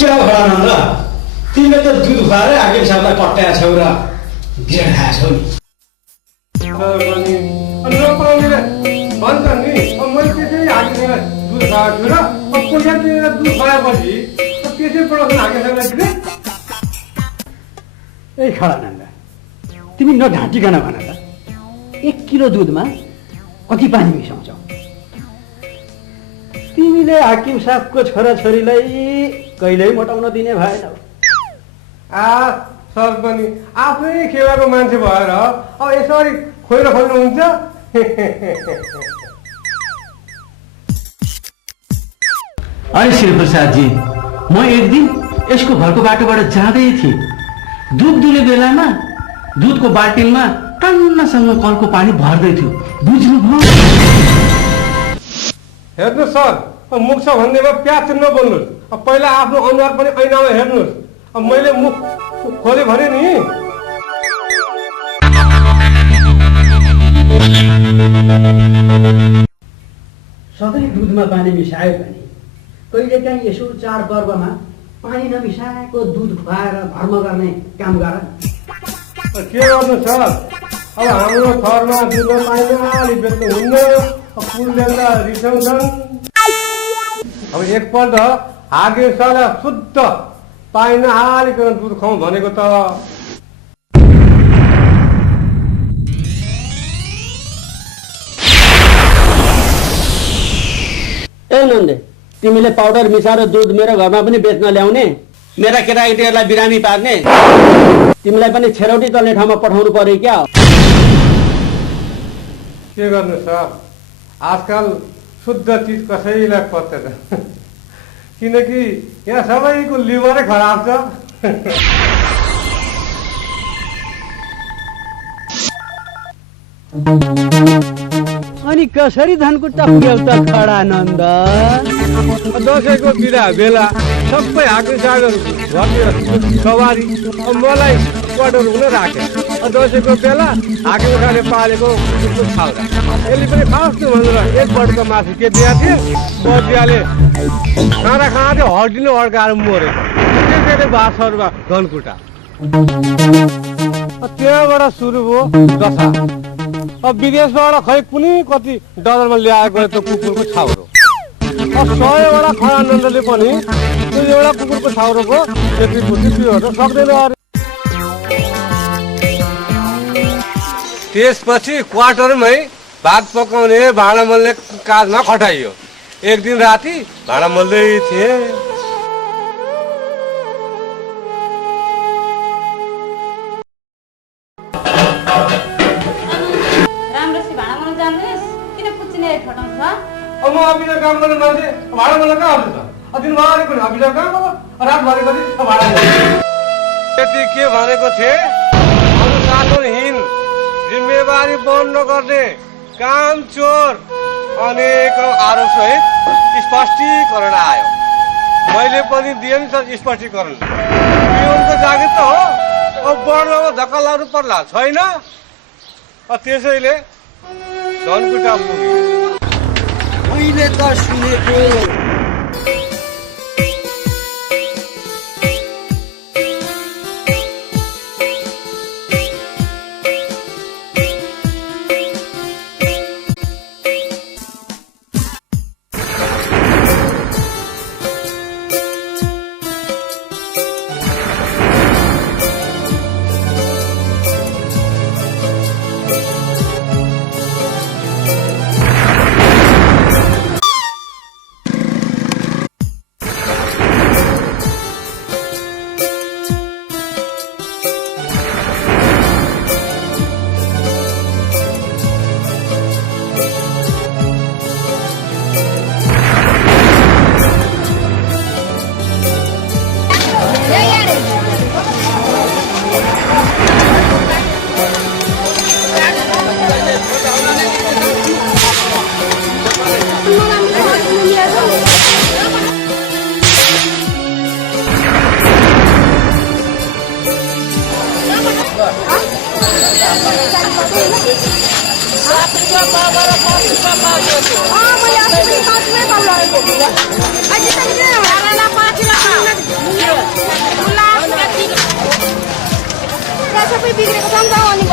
क्या भन र तिमीले त दुध खुवाएर हाकिम साहबलाई पट्याएको छौ र बिर खाएको छौ नि मैले त्यसै हाकिमलाई दुध खुवाएको छु र पैसा दिएर दुध खुवाएपछि त्यसै प्रोडक्सन हाकिमलाई दिने। ए खडानन्द तिमी नढाँटिकन भन त 1 किलो दुधमा कति पानी मिसाउँछौ? तिमीले हाकिम साहबको छोराछोरीलाई कहिल्यै मोटाउन दिने भएन। सर पनि आफ्नै खेलाको मान्छे भएर अब यसरी खोइरो खोज्नुहुन्छ? अरे शिवप्रसादजी, म एक दिन यसको घरको बाटोबाट जाँदै थिएँ। दुध दुले बेलामा दुधको बाल्टिनमा टन्नसँग कलको पानी भर्दै थियो। बुझ्नुभयो? हेर्नु सर, मुख छ भन्दैमा प्याच नबोल्नुहोस्। पहिला आफ्नो अनुहार पनि ऐनामा हेर्नुहोस्। मैले मुख खोले भने नि सधैँ दुधमा पानी मिसायो भने कहिलेकाहीँ यसो चाडपर्वमा पानी नमिसाएको दुध खुवाएर धर्म गर्ने काम गर। के गर्नु सर, अब हाम्रो घरमा दुध पानी अलि बेच्नु हुन्न। फुलले त रिसाउँछन्। अब एकपल्ट हाकिम साहबलाई शुद्ध पानी नहालिकन दुध खुवाउँ भनेको त ए नन्दे, तिमीले पाउडर मिसाएर दुध मेरो घरमा पनि बेच्न ल्याउने, मेरा केटाकेटीहरूलाई बिरामी पार्ने, तिमीलाई पनि छेरौटी चल्ने ठाउँमा पठाउनु पर्यो क्या? के गर्नु सर, आजकल शुद्ध चिज कसैलाई पर्दैन। किनकि यहाँ सबैको लिभरै खराब छ। अनि कसरी धनकुटा पुग्यौ त खडानन्द? दसैँको बिदा बेला सबै हाकिम साहबहरू घरतिर सवारी मलाई क्वार्टर हुन राखे। दसैँको बेला हाकिम साहबले पालेको कुकुरको छाउरा यसले पनि खास भनेर एकपल्टको मासु के दिएको थिएँ। बचियाले खाँदा खाँदै हड्डिनु अड्काएर मरेको। त्यसैले बासहरूमा धनकुटा। त्यहाँबाट सुरु भयो दशा। अब विदेशबाट खै कुनै कति डलरमा ल्याएको त कुकुरको छाउरो। अब 100वटा खडानन्दले पनि त्यो एउटा कुकुरको छाउरोको क्षतिपूर्ति दिएर सक्दैन। त्यसपछि क्वार्टरमै भात पकाउने भाँडा मोल्ने काजमा खटाइयो। एक दिन राति भाँडा मोल्दै थिए। म अभिनय काम गर्ने मान्छे भाडा मलाई कहाँ आउँछ त? दिनभरि पनि अभिनय कहाँ अब रातभरि पनि भाडा यति के भनेको थिएँ, अनुशासनहीन जिम्मेवारी बन्द नगर्ने काम चोर अनेक आरोप सहित स्पष्टीकरण आयो। मैले पनि दिएँ नि सर स्पष्टीकरण। पिउनको जागिर त हो, अब बढ्नमा धक्का लाग्नु पर्ला छैन। त्यसैले धनकुटा पुग्यो। मैले त सुनेको सबै बिग्रेको सम्झाउने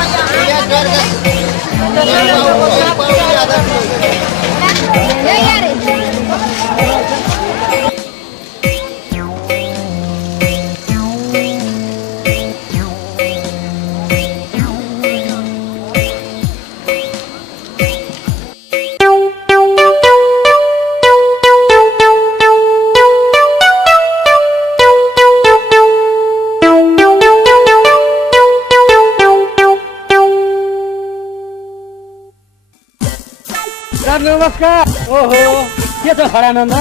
नमस्कार। ओहो के छ खडानन्द?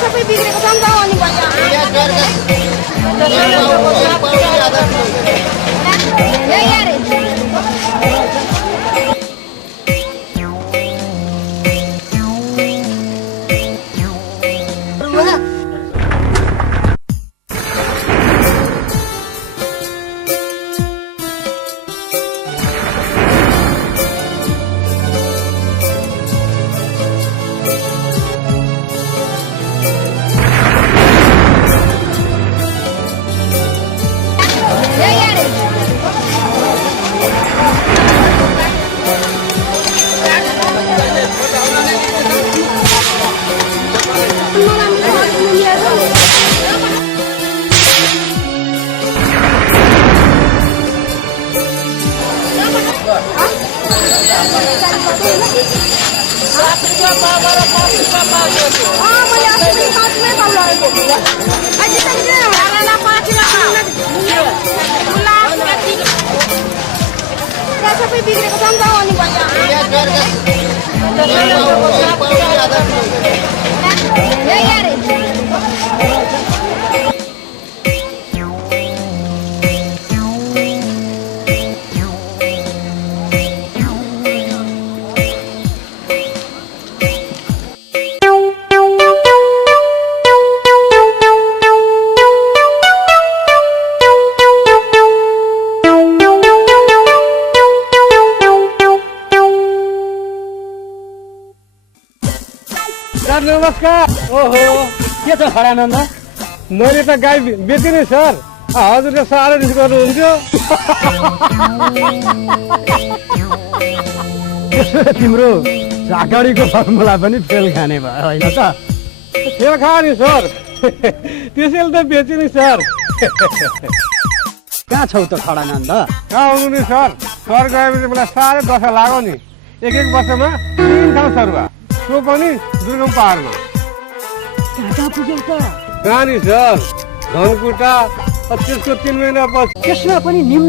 सबै बिग्रेको सम्झाउने सबै बिग्रेको सम्झाउने नमस्कार। ओहो के छ खडानन्द? मैले त गाई बेचे नि सर। हजुरले साह्रै रिस गर्नुहुन्थ्यो। तिम्रो चाकरीको फर्मुला पनि फेल खाने भयो होइन त? फेल खायो नि सर। त्यसैले त बेचे नि सर। कहाँ छौ त खडानन्द? कहाँ हुनु नि सर? सर गएपछि मलाई साह्रै दशा लाग्यो नि। एक वर्षमा 3 ठाउँ सरुवा, त्यो पनि दुर्गम पहाडमा। कहाँ पुग्यौ त? कहाँ नि सर? धनकुटा, त्यसको 3 महिनापछि त्यसमा पनि निम्न